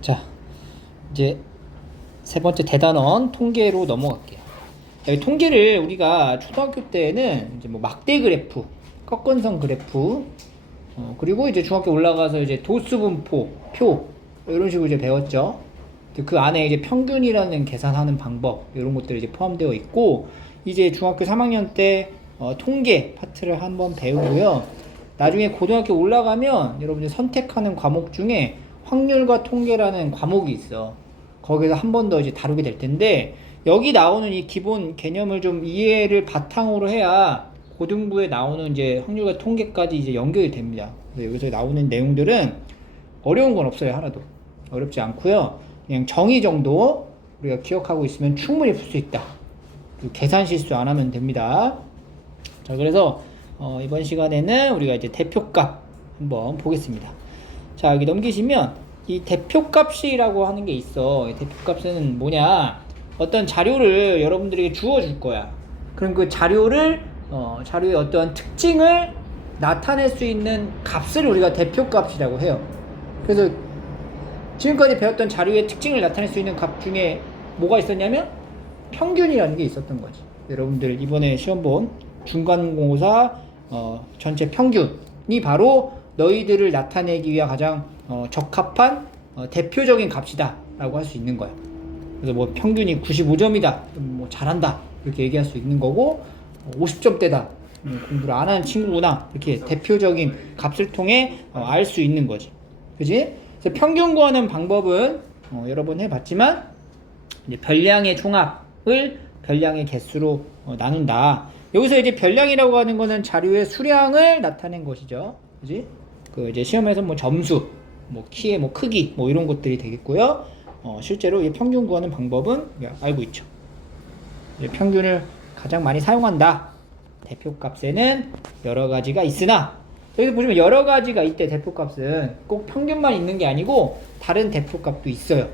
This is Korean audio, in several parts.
자, 이제 세 번째 대단원 통계로 넘어갈게요. 여기 통계를 우리가 초등학교 때는 이제 뭐 막대 그래프, 꺾은선 그래프, 그리고 이제 중학교 올라가서 이제 도수 분포, 표 이런 식으로 이제 배웠죠. 그 안에 이제 평균이라는 계산하는 방법 이런 것들이 이제 포함되어 있고, 이제 중학교 3학년 때 통계 파트를 한번 배우고요. 나중에 고등학교 올라가면 여러분들 선택하는 과목 중에 확률과 통계라는 과목이 있어. 거기서 한 번 더 이제 다루게 될 텐데, 여기 나오는 이 기본 개념을 좀 이해를 바탕으로 해야 고등부에 나오는 이제 확률과 통계까지 이제 연결이 됩니다. 그래서 여기서 나오는 내용들은 어려운 건 없어요. 하나도 어렵지 않고요. 그냥 정의 정도 우리가 기억하고 있으면 충분히 풀 수 있다. 계산 실수 안 하면 됩니다. 자, 그래서 이번 시간에는 우리가 이제 대표값 한번 보겠습니다. 자, 여기 넘기시면 이 대표값이라고 하는 게 있어. 이 대표값은 뭐냐? 어떤 자료를 여러분들에게 주어줄 거야. 그럼 그 자료를 자료의 어떠한 특징을 나타낼 수 있는 값을 우리가 대표값이라고 해요. 그래서 지금까지 배웠던 자료의 특징을 나타낼 수 있는 값 중에 뭐가 있었냐면 평균이라는 게 있었던 거지. 여러분들 이번에 시험 본 중간고사 전체 평균이 바로 너희들을 나타내기 위한 가장 적합한 대표적인 값이다 라고 할 수 있는 거야. 그래서 뭐 평균이 95점이다, 뭐 잘한다 이렇게 얘기할 수 있는 거고, 50점대다, 공부를 안 하는 친구구나, 이렇게 대표적인 값을 통해 알 수 있는 거지. 그지? 그래서 평균 구하는 방법은 여러 번 해봤지만, 이제 별량의 총합을 별량의 개수로 나눈다. 여기서 이제 별량이라고 하는 거는 자료의 수량을 나타낸 것이죠. 그지? 그 이제 시험에서 뭐 점수, 뭐 키의 뭐 크기, 뭐 이런 것들이 되겠고요. 실제로 이 평균 구하는 방법은 알고 있죠. 평균을 가장 많이 사용한다. 대표값에는 여러 가지가 있으나, 여기 보시면 여러 가지가 있대. 대표값은 꼭 평균만 있는 게 아니고 다른 대표값도 있어요.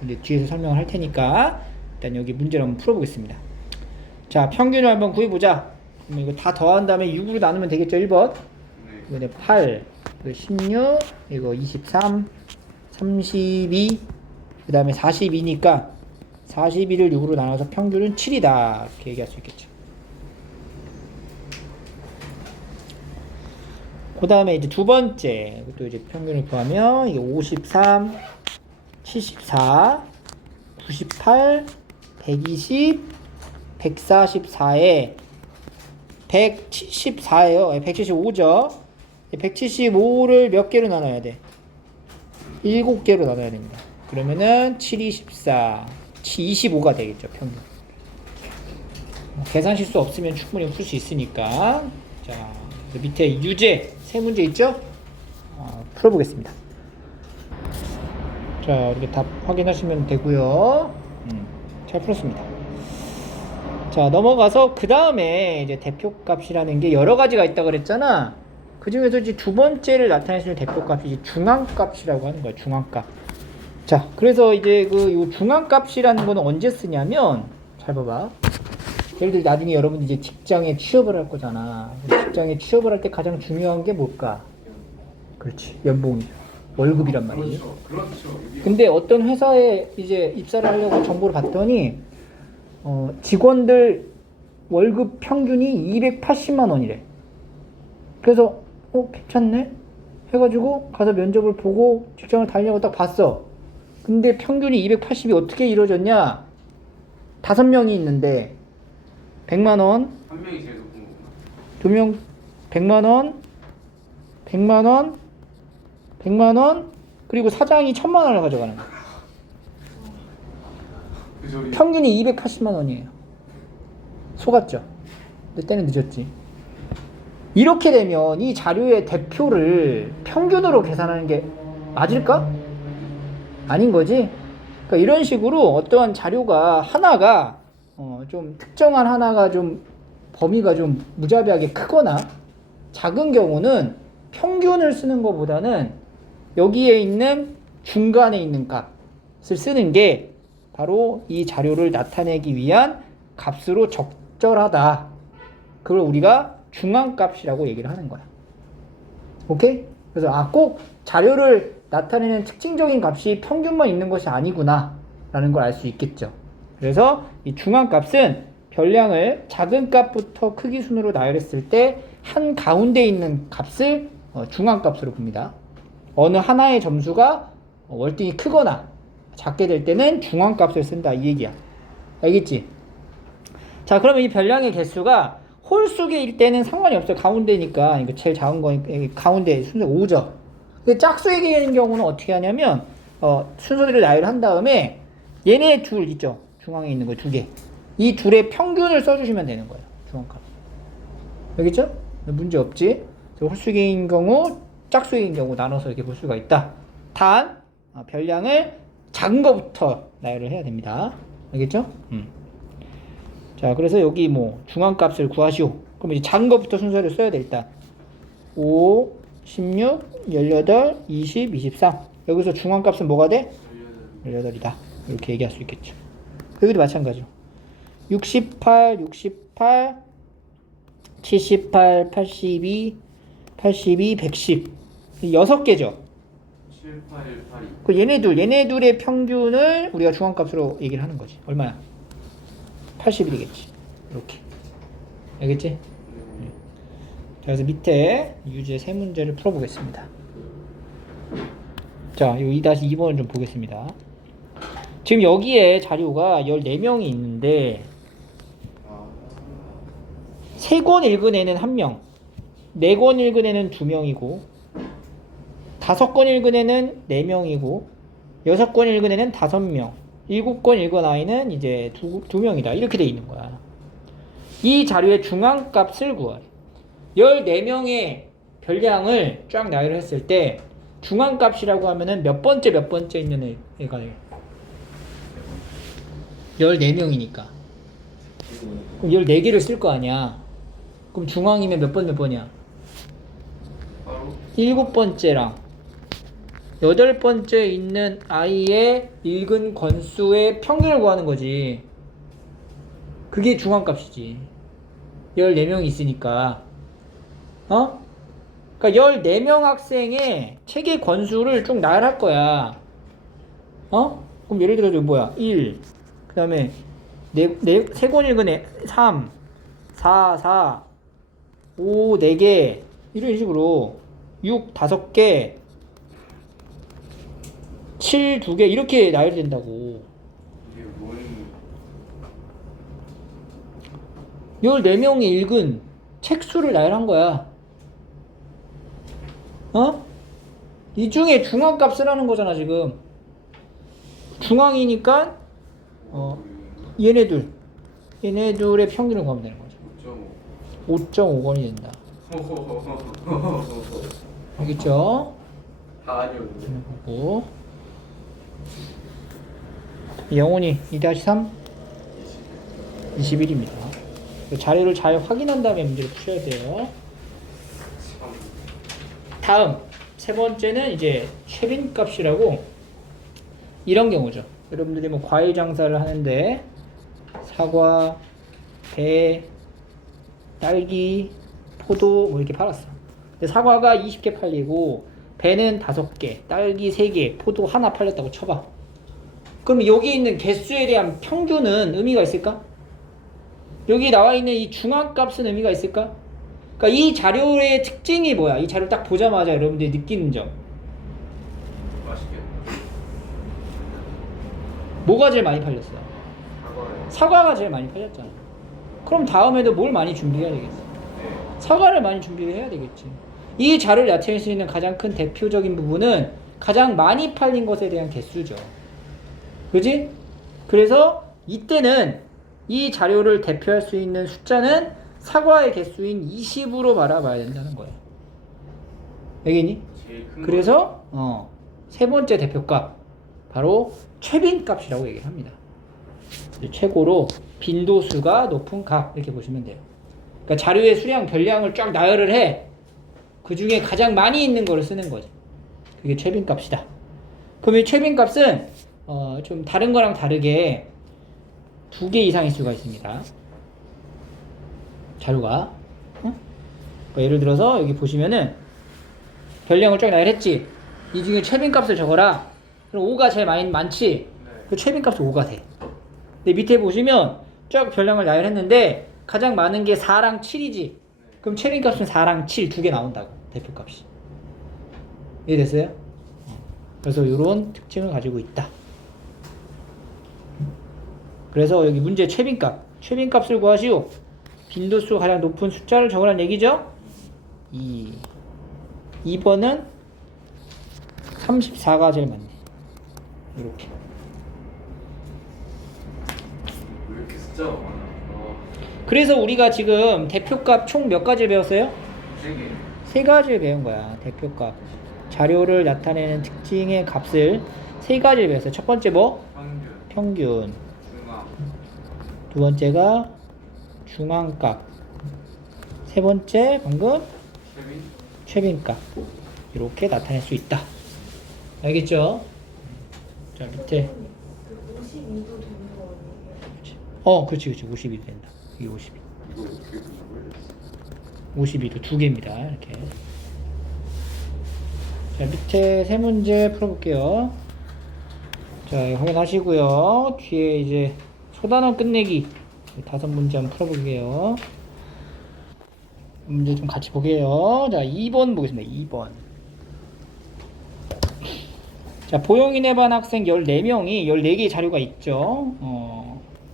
근데 뒤에서 설명을 할 테니까 일단 여기 문제를 한번 풀어보겠습니다. 자, 평균을 한번 구해보자. 그럼 이거 다 더한 다음에 6으로 나누면 되겠죠. 1번 이거 8, 16, 이거 23, 32, 그 다음에 42니까 42를 6으로 나눠서 평균은 7이다 이렇게 얘기할 수 있겠죠. 그 다음에 이제 두 번째, 또 이제 평균을 구하면 이게 53, 74, 98, 120, 144에 174예요. 175죠. 175를 몇 개로 나눠야 돼? 7개로 나눠야 됩니다. 그러면은 7, 24, 25가 되겠죠, 평균. 계산 실수 없으면 충분히 풀 수 있으니까. 자, 밑에 유제 세 문제 있죠? 풀어보겠습니다. 자, 이렇게 답 확인하시면 되고요. 잘 풀었습니다. 자, 넘어가서 그 다음에 이제 대표값이라는 게 여러 가지가 있다고 그랬잖아. 그 중에서 이제 두 번째를 나타낼 수 있는 대표값이 이제 중앙값이라고 하는 거야. 중앙값. 자, 그래서 이제 요 중앙값이라는 거는 언제 쓰냐면, 잘 봐봐. 예를 들어 나중에 여러분들 이제 직장에 취업을 할 거잖아. 직장에 취업을 할 때 가장 중요한 게 뭘까? 그렇지, 연봉이죠. 월급이란 말이에요. 그렇죠. 근데 어떤 회사에 이제 입사를 하려고 정보를 봤더니 직원들 월급 평균이 280만 원이래. 그래서 괜찮네 해가지고 가서 면접을 보고 직장을 다니려고 딱 봤어. 근데 평균이 280이 어떻게 이루어졌냐? 5명이 있는데 100만 원, 한 명이 제일 높은 거구나. 2명 100만 원, 100만 원, 100만 원, 그리고 사장이 1000만 원을 가져가는 거야. 평균이 280만 원이에요. 속았죠? 근데 때는 늦었지. 이렇게 되면 이 자료의 대표를 평균으로 계산하는 게 맞을까? 아닌 거지? 그러니까 이런 식으로 어떠한 자료가 하나가 좀 특정한 하나가 좀 범위가 좀 무자비하게 크거나 작은 경우는 평균을 쓰는 것보다는 여기에 있는 중간에 있는 값을 쓰는 게 바로 이 자료를 나타내기 위한 값으로 적절하다. 그걸 우리가 중앙값이라고 얘기를 하는 거야. 오케이? 그래서 꼭 자료를 나타내는 특징적인 값이 평균만 있는 것이 아니구나 라는 걸 알 수 있겠죠. 그래서 이 중앙값은 별량을 작은 값부터 크기 순으로 나열했을 때 한 가운데 있는 값을 중앙값으로 봅니다. 어느 하나의 점수가 월등히 크거나 작게 될 때는 중앙값을 쓴다 이 얘기야. 알겠지? 자, 그러면 이 별량의 개수가 홀수일 때는 상관이 없어요. 가운데니까. 이거 제일 작은 거니까 가운데 순서 5죠. 근데 짝수의 경우는 어떻게 하냐면 순서대로 나열한 다음에 얘네 둘 있죠. 중앙에 있는 거 2개. 이 둘의 평균을 써주시면 되는 거예요. 중앙값. 알겠죠? 문제 없지? 홀수계인 경우, 짝수계인 경우 나눠서 이렇게 볼 수가 있다. 단 별량을 작은 거부터 나열을 해야 됩니다. 알겠죠? 자, 그래서 여기 뭐 중앙값을 구하시오. 그럼 이제 작은 거부터 순서를 써야 돼 일단. 5, 16, 18, 20, 23. 여기서 중앙값은 뭐가 돼? 18이다. 이렇게 얘기할 수 있겠죠. 여기도 마찬가지로. 68, 78, 82, 110. 6개죠. 7, 8, 1, 8, 2. 그 얘네둘의 평균을 우리가 중앙값으로 얘기를 하는 거지. 얼마야? 80이겠지. 이렇게. 알겠지? 자, 그래서 밑에 유제 세 문제를 풀어보겠습니다. 자, 이 2-2번을 좀 보겠습니다. 지금 여기에 자료가 14명이 있는데 3권 읽은 애는 1명, 4권 읽은 애는 2명이고 5권 읽은 애는 4명이고 6권 읽은 애는 5명, 7권 읽은 아이는 이제 2명이다. 이렇게 돼 있는 거야. 이 자료의 중앙값을 구하래. 14명의 별량을 쫙 나열을 했을 때 중앙값이라고 하면은 몇 번째 있는 애가 돼요? 14명이니까. 그럼 14개를 쓸 거 아니야. 그럼 중앙이면 몇 번이야? 7번째랑 8번째 있는 아이의 읽은 권수의 평균을 구하는 거지. 그게 중앙값이지. 14명이 있으니까. 그러니까 14명 학생의 책의 권수를 쭉 나열할 거야. 그럼 예를 들어서 뭐야? 1, 그 다음에 3권 읽은 애 3, 4, 5, 4개 이런 식으로 6, 5개 7, 2개 이렇게 나열된다고. 이게 뭔 14명이 읽은 책 수를 나열한 거야. 이 중에 중앙값을 하는 거잖아 지금. 중앙이니까 얘네들의 평균을 구하면 되는 거죠. 5.5권이 된다. 알겠죠? 다 아니었는데. 보고 영혼이 2-3 21입니다. 자료를 잘 확인한 다음에 문제를 푸셔야 돼요. 다음 세 번째는 이제 최빈값이라고 이런 경우죠. 여러분들이 뭐 과일 장사를 하는데 사과, 배, 딸기, 포도 뭐 이렇게 팔았어. 근데 사과가 20개 팔리고 배는 5개, 딸기 3개, 포도 하나 팔렸다고 쳐봐. 그럼 여기 있는 개수에 대한 평균은 의미가 있을까? 여기 나와 있는 이 중앙값은 의미가 있을까? 그러니까 이 자료의 특징이 뭐야? 이 자료 딱 보자마자 여러분들이 느끼는 점. 맛있겠다. 뭐가 제일 많이 팔렸어? 사과요. 사과가 제일 많이 팔렸잖아. 그럼 다음에도 뭘 많이 준비해야 되겠어? 네. 사과를 많이 준비를 해야 되겠지. 이 자료를 나타낼 수 있는 가장 큰 대표적인 부분은 가장 많이 팔린 것에 대한 개수죠. 그지? 그래서 이때는 이 자료를 대표할 수 있는 숫자는 사과의 개수인 20으로 바라봐야 된다는 거예요. 알겠니? 제일 큰 그래서 세 번째 대표값 바로 최빈값이라고 얘기를 합니다. 최고로 빈도수가 높은 값 이렇게 보시면 돼요. 그러니까 자료의 수량, 별량을 쫙 나열을 해. 그 중에 가장 많이 있는 거를 쓰는 거죠. 그게 최빈값이다. 그럼 이 최빈값은 좀 다른 거랑 다르게 2개 이상일 수가 있습니다. 자료가. 예를 들어서 여기 보시면은 별량을 쫙 나열했지. 이 중에 최빈값을 적어라. 그럼 5가 제일 많지? 네. 그 최빈값은 5가 돼. 근데 밑에 보시면 쭉 별량을 나열했는데 가장 많은 게 4랑 7이지. 그럼 최빈값은 4랑 7 두 개 나온다고. 대표값이. 이해됐어요? 그래서 이런 특징을 가지고 있다. 그래서 여기 문제 최빈값을 구하시오. 빈도수 가장 높은 숫자를 적으라는 얘기죠. 2번은 34가 제일 많네. 이렇게. 왜 이렇게 숫자가 많아? 그래서 우리가 지금 대표값 총 몇 가지를 배웠어요? 3개. 3가지를 배운 거야. 대표값. 자료를 나타내는 특징의 값을 3가지를 배웠어요. 첫 번째 뭐? 평균. 중앙. 두 번째가 중앙값. 세 번째 방금 최빈값. 이렇게 나타낼 수 있다. 알겠죠? 자, 밑에 52도 되는 거 아니에요? 그렇지 52도 된다. 이게 52. 이거 어떻게 보는 52도 두 개입니다. 이렇게. 자, 밑에 세 문제 풀어볼게요. 자, 확인하시고요. 뒤에 이제 소단원 끝내기 5문제 한번 풀어볼게요. 문제 좀 같이 보게요. 자, 2번 보겠습니다. 2번. 자, 보영인에 반 학생 14명이 14개의 자료가 있죠.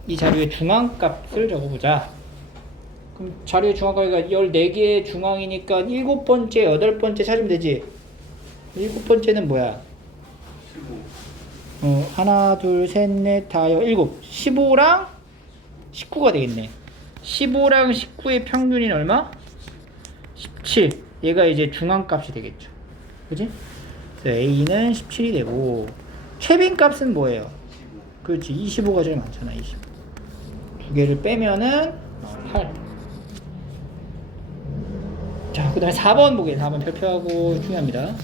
이 자료의 중앙값을 적어보자. 그럼 자료의 중앙값이 14개의 중앙이니까 7번째, 8번째 찾으면 되지. 7번째는 뭐야? 15. 하나, 둘, 셋, 넷, 다, 7. 15랑 19가 되겠네. 15랑 19의 평균이 얼마? 17. 얘가 이제 중앙값이 되겠죠. 그지? 그래서 A는 17이 되고, 최빈값은 뭐예요? 15. 그렇지. 25가 제일 많잖아. 25. 두 개를 빼면은 8. 자, 그 다음에 4번 보게. 4번 별표하고 중요합니다.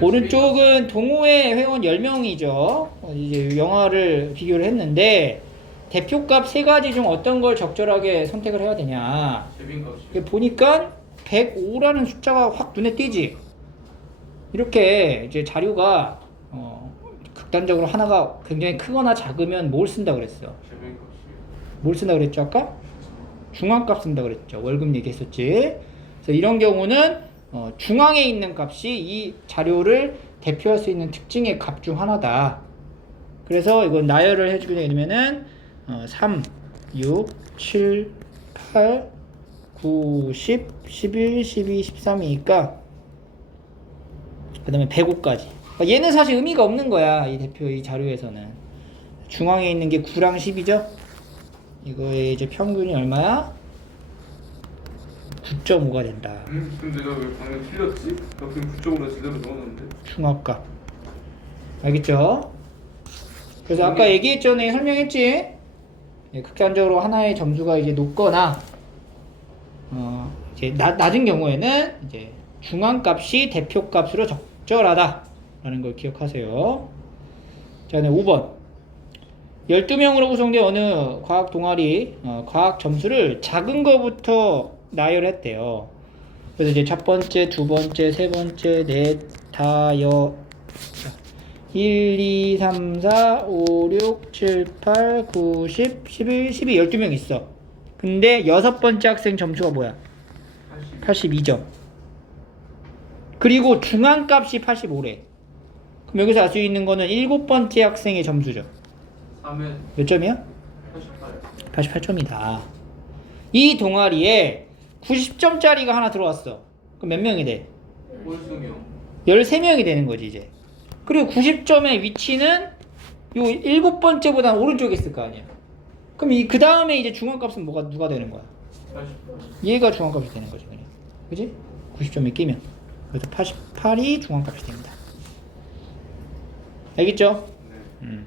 오른쪽은 동호회 회원 10명이죠. 이제 영화를 비교를 했는데 대표값 3가지 중 어떤 걸 적절하게 선택을 해야 되냐. 최빈값이. 보니까 105라는 숫자가 확 눈에 띄지. 이렇게 이제 자료가 극단적으로 하나가 굉장히 크거나 작으면 뭘 쓴다 그랬어요? 최빈값이. 뭘 쓴다 그랬죠 아까? 중앙값 쓴다 그랬죠. 월급 얘기했었지. 그래서 이런 경우는 중앙에 있는 값이 이 자료를 대표할 수 있는 특징의 값 중 하나다. 그래서 이건 나열을 해주게 되면은 3, 6, 7, 8, 9, 10, 11, 12, 13이니까 그 다음에 105까지. 얘는 사실 의미가 없는 거야. 이 대표 이 자료에서는. 중앙에 있는 게 9랑 10이죠. 이거의 이제 평균이 얼마야? 9.5가 된다. 근데 내가 왜 방금 틀렸지? 나 그냥 9쪽으로 제대로 넣었는데. 중압값. 알겠죠? 그래서 아까 얘기했잖아요. 설명했지? 극단적으로 하나의 점수가 이제 높거나 이제 낮은 경우에는 이제 중앙값이 대표값으로 적절하다라는 걸 기억하세요. 자, 네, 5번. 12명으로 구성된 어느 과학 동아리 과학 점수를 작은 거부터 나열했대요. 그래서 이제 첫 번째, 두 번째, 세 번째, 넷, 다, 1, 2, 3, 4, 5, 6, 7, 8, 9, 10, 11, 12, 12명 있어. 근데 여섯 번째 학생 점수가 뭐야? 82점. 그리고 중앙값이 85래. 그럼 여기서 알 수 있는 거는 일곱 번째 학생의 점수죠. 3은 몇 점이야? 88. 88점이다. 이 동아리에 90점짜리가 하나 들어왔어. 그럼 몇 명이 돼? 꼴수명. 13명이 되는 거지 이제. 그리고 90점의 위치는 요 일곱 번째보다 오른쪽에 있을 거 아니야. 그럼 그 다음에 이제 중앙값은 누가 되는 거야? 88. 얘가 중앙값이 되는 거지 그냥. 그지? 90점이 끼면. 그래서 88이 중앙값이 됩니다. 알겠죠? 네.